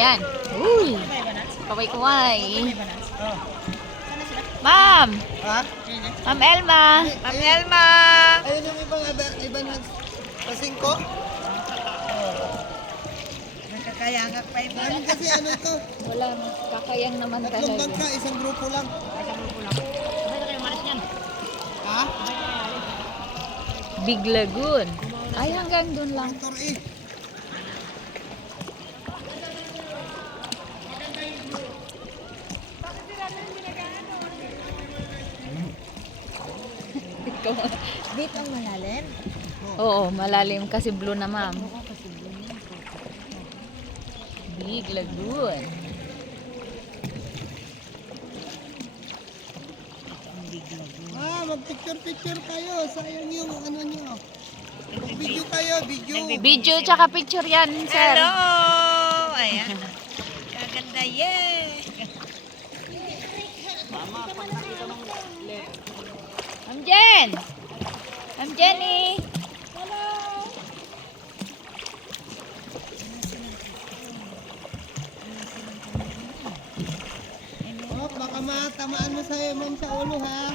Yan. Uy. Kaway-kaway. Ma'am. Ha? Ma'am Elma. Ma'am Elma. Ayun yung ibang kasing ko. Nakakayangak pa iba. Dami kasi ano to. Wala. Kakayang naman Tatlong talaga. bangka, isang grupo lang. Sabay na kayo malis niyan. Ha? Big Lagoon. Ay, hanggang dun lang. Motor eh. Dito ang malalim. Oo, malalim kasi blue na, ma'am. Big Lagoon. Mag-picture kayo. Sayang yung ano nyo. Video kayo, video. Video tsaka picture yan, sir. Hello! Ayan. Kaganda, yeah! Ma'am Jen. Ma'am Jenny. Oh, baka matamaan mo sa'yo, ma'am, sa ulo, ha?